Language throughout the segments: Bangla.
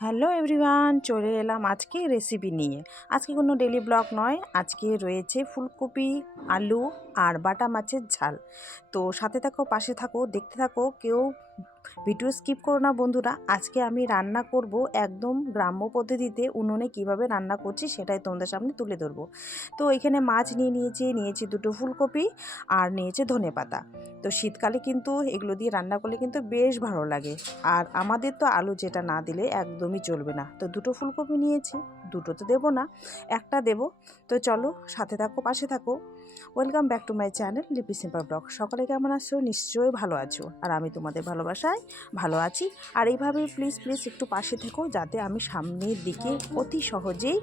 হ্যালো এভরিওয়ান, চলে এলাম আজকে রেসিপি নিয়ে। আজকে কোনো ডেলি ব্লগ নয়, আজকে রয়েছে ফুলকপি, আলু আর বাটা মাছের ঝাল। তো সাথে থাকো, পাশে থাকো, দেখতে থাকো, কেউ ভিডিও স্কিপ করো না বন্ধুরা, আজকে আমি রান্না করব একদম গ্রাম্য পদ্ধতিতে উনুনে কীভাবে রান্না করছি সেটাই তোমাদের সামনে তুলে ধরবো। তো এখানে মাছ নিয়ে নিয়েছি নিয়েছি দুটো ফুলকপি আর নিয়েছে ধনে পাতা। তো শীতকালে কিন্তু এগুলো দিয়ে রান্না করলে কিন্তু বেশ ভালো লাগে। আর আমাদের তো আলু যেটা না দিলে একদমই চলবে না। তো দুটো ফুলকপি নিয়েছি, দুটো তো দেবো না, একটা দেবো। তো চলো সাথে থাকো, পাশে থাকো। Welcome back to my channel Lipi simple blog সকালে কেমন আছো? নিশ্চয়ই ভালো আছো। আর আমি তোমাদের ভালোবাসায় ভালো আছি। আর এইভাবে প্লিজ প্লিজ একটু পাশে থেকো, যাতে আমি সামনের দিকে অতি সহজেই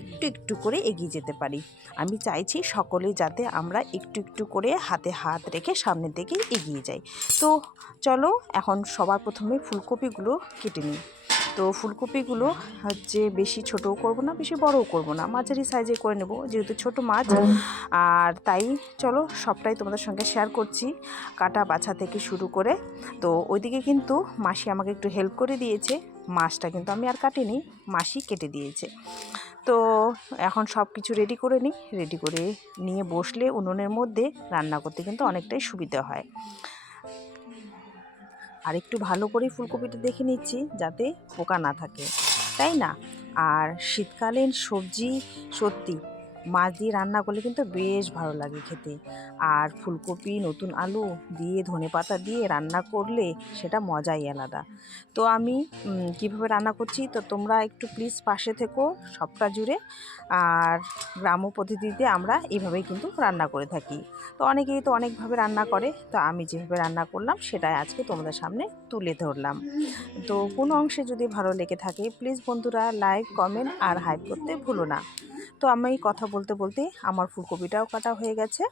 একটু একটু করে এগিয়ে যেতে পারি। আমি চাইছি সকলে যাতে আমরা একটু একটু করে হাতে হাত রেখে সামনের দিকে এগিয়ে যাই। তো চলো, এখন সবার প্রথমে ফুলকপিগুলো কেটে নিই। তো ফুলকপিগুলো হচ্ছে বেশি ছোটও করব না বেশি বড়ও করব না। মাঝারি সাইজে করে নেব যেহেতু ছোট মাছ। আর তাই চলো সবটাই তোমাদের সঙ্গে শেয়ার করছি কাটা বাছা থেকে শুরু করে। তো ওইদিকে কিন্তু মাসি আমাকে একটু হেল্প করে দিয়েছে। মাছটা কিন্তু আমি আর কাটিনি মাসি কেটে দিয়েছে। তো এখন সব কিছু রেডি করে নিই। রেডি করে নিয়ে বসলে উনুনের মধ্যে রান্না করতে কিন্তু অনেকটাই সুবিধা হয়। আর একটু ভালো করে ফুলকপিটা দেখে নিচ্ছি যাতে পোকা না থাকে। তাই না? আর শীতকালীন সবজি সত্যি মাছ দিয়ে রান্না করলে কিন্তু বেশ ভালো লাগে খেতে। আর ফুলকপি, নতুন আলু দিয়ে, ধনে পাতা দিয়ে রান্না করলে সেটা মজাই আলাদা। তো আমি কীভাবে রান্না করছি? তো তোমরা একটু প্লিজ পাশে থেকো সবটা জুড়ে। আর গ্রাম্য পদ্ধতিতে আমরা এইভাবেই কিন্তু রান্না করে থাকি। তো অনেকেই তো অনেকভাবে রান্না করে, তো আমি যেভাবে রান্না করলাম সেটাই আজকে তোমাদের সামনে তুলে ধরলাম। তো কোনো অংশে যদি ভালো লেগে থাকে, প্লিজ বন্ধুরা লাইক, কমেন্ট আর হাইপ করতে ভুলো না। তো আমি কথা বলতে বলতে আমার ফুলকপিটাও কাটা হয়ে গেছে।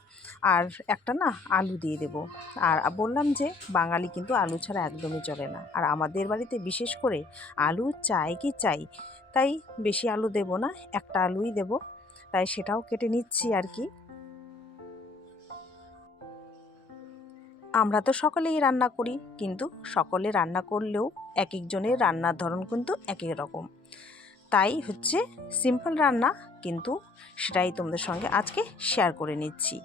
আর একটা না আলু দিয়ে দেব। আর বললাম যে বাঙালি কিন্তু আলু ছাড়া একদমই চলে না। আর আমাদের বাড়িতে বিশেষ করে আলু চাই কি চাই, তাই বেশি আলু দেব না, একটা আলুই দেব। তাই সেটাও কেটে নিচ্ছি আর কি। আমরা তো সকলেই রান্না করি, কিন্তু সকলে রান্না করলেও এক একজনের রান্নার ধরন কিন্তু এক এক রকম। তাই হচ্ছে সিম্পল রান্না, কিন্তু সেটাই তোমাদের সঙ্গে আজকে শেয়ার করে নিচ্ছি।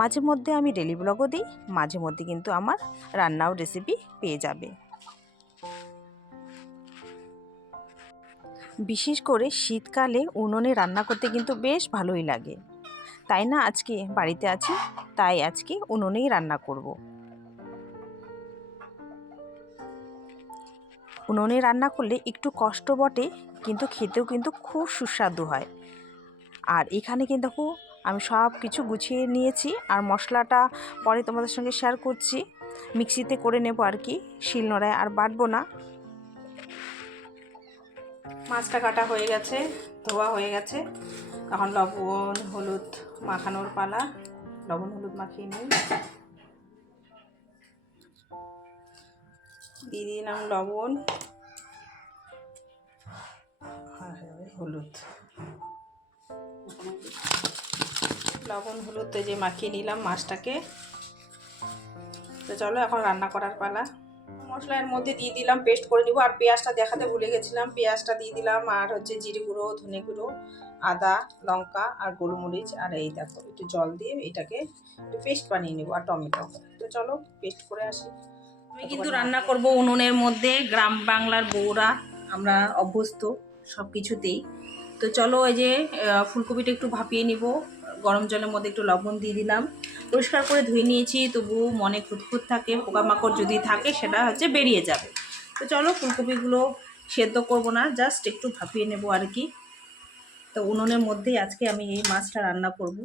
মাঝে মধ্যে আমি ডেলি ব্লগও দিই, মাঝে মধ্যে কিন্তু আমার রান্নাও রেসিপি পেয়ে যাবে। বিশেষ করে শীতকালে উনুনে রান্না করতে কিন্তু বেশ ভালোই লাগে। তাই না আজকে বাড়িতে আছি, তাই আজকে উনুনেই রান্না করব। উনুনে রান্না করলে একটু কষ্ট বটে কিন্তু খেতেও কিন্তু খুব সুস্বাদু হয়। আর এখানে কিন্তু আমি সব কিছু গুছিয়ে নিয়েছি। আর মশলাটা পরে তোমাদের সঙ্গে শেয়ার করছি। মিক্সিতে করে নেব আর কি, শিলনোড়ায় আর বাটবো না। মাছটা কাটা হয়ে গেছে, ধোয়া হয়ে গেছে। এখন লবণ, হলুদ মাখানোর পালা। লবণ, হলুদ মাখিয়ে নিই। দিয়ে দিলাম লবণ। হলুদ। লবণ, হলুদ যে মাখিয়ে নিলাম মাছটাকে। তো চলো এখন রান্না করার পালা। মশলা এর মধ্যে দিয়ে দিলাম পেস্ট করে নিব। আর পেঁয়াজটা দেখাতে ভুলে গেছিলাম। পেঁয়াজটা দিয়ে দিলাম আর হচ্ছে জিরে গুঁড়ো, ধনে গুঁড়ো, আদা, লঙ্কা আর গোলমরিচ আর এই দেখো, একটু জল দিয়ে এটাকে একটু পেস্ট বানিয়ে নেব আর টমেটো। তো চলো পেস্ট করে আসি। আমি কিন্তু রান্না করব উনুনের মধ্যে। গ্রাম বাংলার বউরা আমরা অভ্যস্ত। সব কিছুতেই তো চলো ওই যে ফুলকপিটা একটু ভাপিয়ে নিব। গরম জলের মধ্যে একটু লবণ দিয়ে দিলাম। পরিষ্কার করে ধুয়ে নিয়েছি, তবু মনে খুঁতখুত থাকে, পোকামাকড় যদি থাকে, সেটা হচ্ছে বেরিয়ে যাবে। তো চলো ফুলকপিগুলো সেদ্ধ করব না, জাস্ট একটু ভাপিয়ে নেব আর কি। তো উনুনের মধ্যেই আজকে আমি এই মাছটা রান্না করব।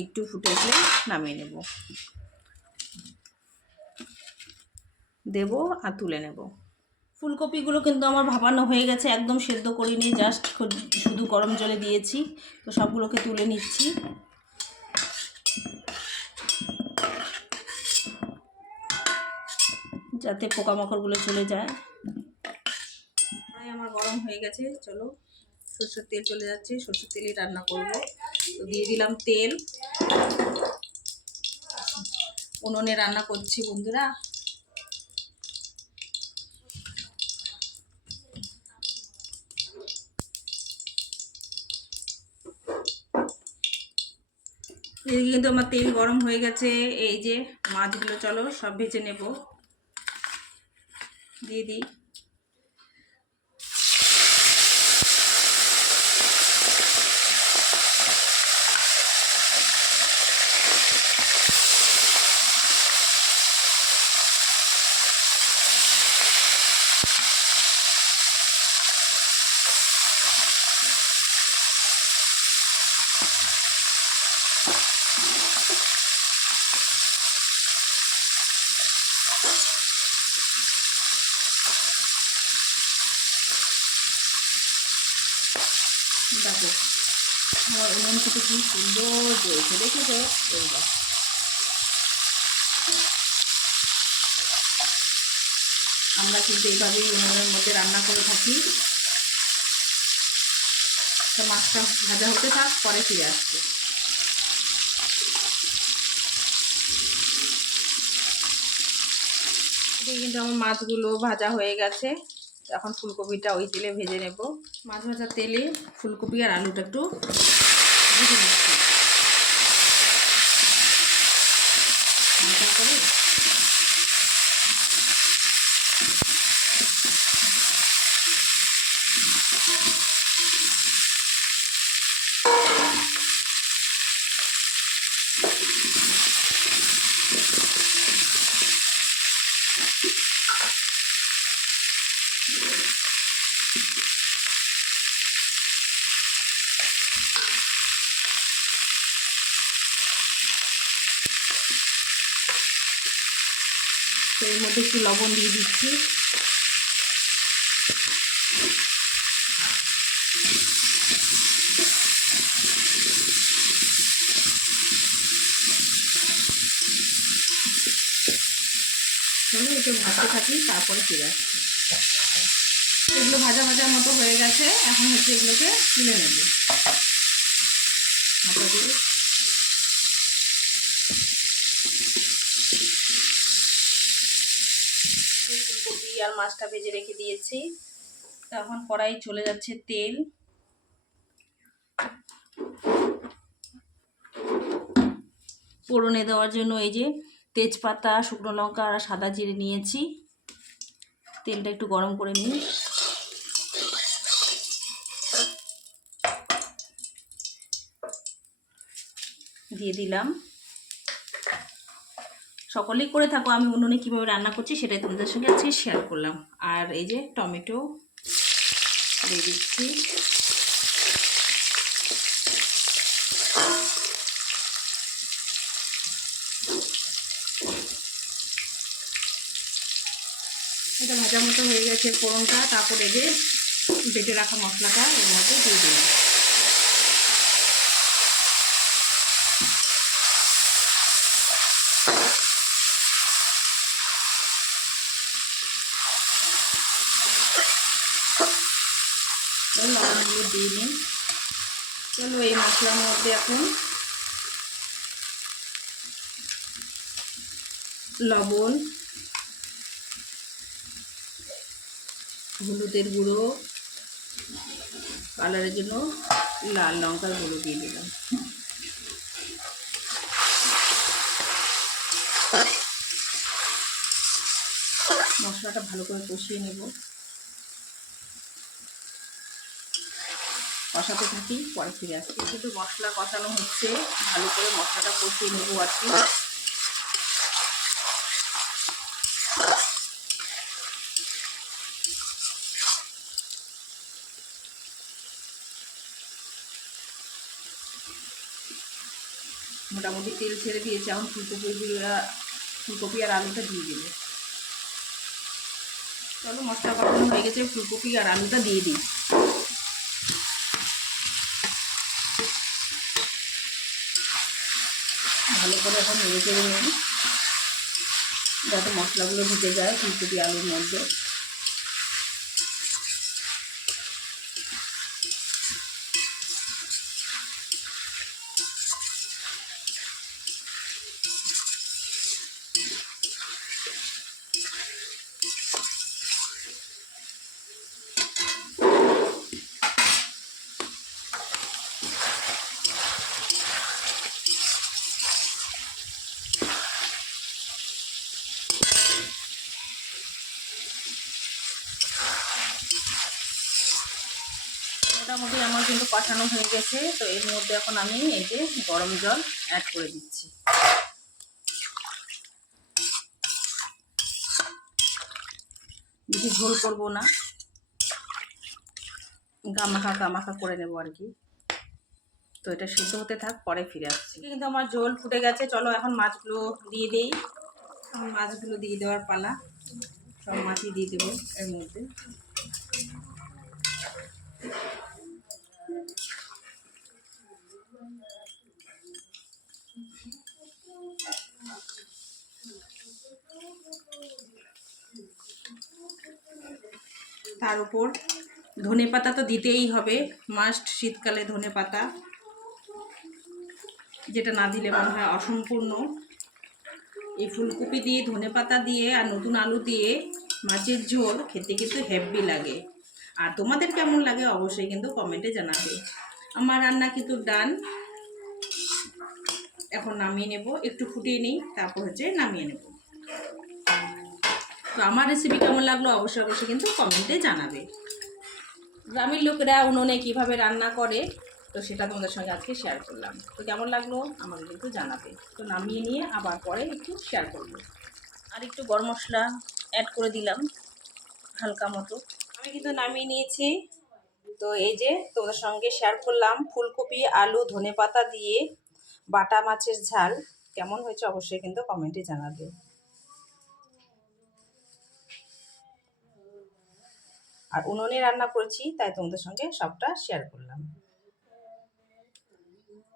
একটু ফুটে নামিয়ে নেব। দেব আর তুলে নেব। ফুলকপিগুলো কিন্তু আমার ভাপানো হয়ে গেছে, একদম সেদ্ধ করিনি জাস্ট শুধু গরম জলে দিয়েছি, তো সবগুলোকে তুলে নিচ্ছি। যাতে পোকামাকড়গুলো চলে যায়। আমার গরম হয়ে গেছে, চলো সরষের তেল চলে যাচ্ছে, সরষের তেলই রান্না করব। তো দিয়ে দিলাম তেল। উনুনে রান্না করছি বন্ধুরা। এদিকে কিন্তু আমার তেল গরম হয়ে গেছে। এই যে মাছগুলো চলো সব ভেজে নেব। দিয়ে দিই। দেখো, আমার উনুন থেকে কি সুন্দর জ্বলছে দেখেছ এই দেখো। আমরা কিন্তু এইভাবেই উনুনের মধ্যে রান্না করে থাকি। তো মাছটা ভাজা হতে থাক, পরে ফিরে আসছে। কিন্তু আমার মাছগুলো ভাজা হয়ে গেছে। এখন ফুলকপিটা ওই তেলে ভেজে নেব। মাছ ভাজা তেলে ফুলকপি আর আলুটা একটু ভেজে নিচ্ছি হালকা করে তো এর মধ্যে একটু লবণ দিয়ে দিচ্ছি। চলো একটু ভাজতে থাকি, তারপরে ফিরে আসছি। এগুলো ভাজা ভাজার মতো হয়ে গেছে, এখন হচ্ছে এগুলোকে তুলে নেব। হাতা দিয়ে ফুলকপি আর মাছটা ভেজে রেখে দিয়েছি। এখন কড়াই চলে যাচ্ছে তেল। ফোড়নে দেওয়ার জন্য এই যে তেজপাতা, শুকনো লঙ্কা আর সাদা জিরে নিয়েছি। তেলটা একটু গরম করে নিই। দিয়ে দিলাম। সকলেই করে থাকো, আমি উনুনে কীভাবে রান্না করছি সেটাই তোমাদের সঙ্গে আজকে শেয়ার করলাম। আর এই যে টমেটো দিয়ে দিচ্ছি। এটা ভাজা মতো হয়ে গেছে ফোড়নটা, তারপরে যে বেটে রাখা মশলাটা এর মধ্যে দিয়ে দিলাম। দিয়ে নিই চলো এই মশলার মধ্যে এখন লবণ, হলুদের গুঁড়ো কালারের জন্য লাল লঙ্কার গুঁড়ো দিয়ে দিলাম। মশলাটা ভালো করে কষিয়ে নেব। কষাতে থাকি, পরে ফিরে আসছি কিন্তু মশলা কষানো হচ্ছে, ভালো করে মশলাটা কষিয়ে নেব আর কি। মোটামুটি তেল ছেড়ে দিয়েছে, এখন ফুলকপিগুলো ফুলকপি আর আলুটা দিয়ে দেবে। চলো, মশলা কষানো হয়ে গেছে, ফুলকপি আর আলুটা দিয়ে দিই। ভালো করে এখন নেড়ে চেড়ে নিই। যাতে মশলাগুলো ঢুকে যায় ফুলকপি আলুর মধ্যে মোটামুটি কষানো হয়ে গেছে, তো এর মধ্যে এখন আমি যে গরম জল অ্যাড করে দিচ্ছি। বেশি ঝোল করব না। গামাখা গামাখা করে নেব আর কি। তো এটা সিদ্ধ হতে থাক, পরে ফিরে আসছি। কিন্তু আমার ঝোল ফুটে গেছে, চলো এখন মাছগুলো দিয়ে দেই। মাছগুলো দিয়ে দেওয়ার পালা। সব মাছই দিয়ে দেবো এর মধ্যে। তার উপর। ধনে পাতা তো দিতেই হবে। মাস্ট শীতকালে ধনে পাতা। যেটা না দিলে মনে হয় অসম্পূর্ণ। এই ফুলকপি দিয়ে, ধনে পাতা দিয়ে আর নতুন আলু দিয়ে মাছের ঝোল খেতে কিন্তু হেভি লাগে। আর তোমাদের কেমন লাগে অবশ্যই কিন্তু কমেন্টে জানাবে। আমার রান্না কিন্তু ডান এখন নামিয়ে নেব। একটু ফুটিয়ে নিই, তারপর হচ্ছে নামিয়ে নেব। তো আমার রেসিপি কেমন লাগল অবশ্যই অবশ্যই কিন্তু কমেন্টে জানাবে। গ্রামের লোকেরা উনুনে কীভাবে রান্না করে, তো সেটা তোমাদের সঙ্গে আজকে শেয়ার করলাম। তো কেমন লাগল আমাকে কিন্তু জানাবে। তো নামিয়ে নিয়ে আবার পরে একটু শেয়ার করব। আর একটু গরম মশলা অ্যাড করে দিলাম, হালকা মতো। আমি কিন্তু নামিয়ে নিয়েছি। তো এই যে তোমাদের সঙ্গে শেয়ার করলাম, ফুলকপি, আলু ধনে পাতা দিয়ে বাটা মাছের ঝাল। কেমন হয়েছে অবশ্যই কিন্তু কমেন্টে জানাবে। আর উনুনে রান্না করেছি, তাই তোমাদের সঙ্গে সবটা শেয়ার করলাম।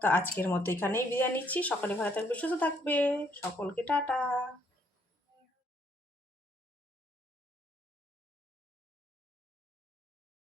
তো আজকের মতো এখানেই বিদায় নিচ্ছি। সকলে ভালো থাকবে, সুস্থ থাকবে। সকলকে টাটা।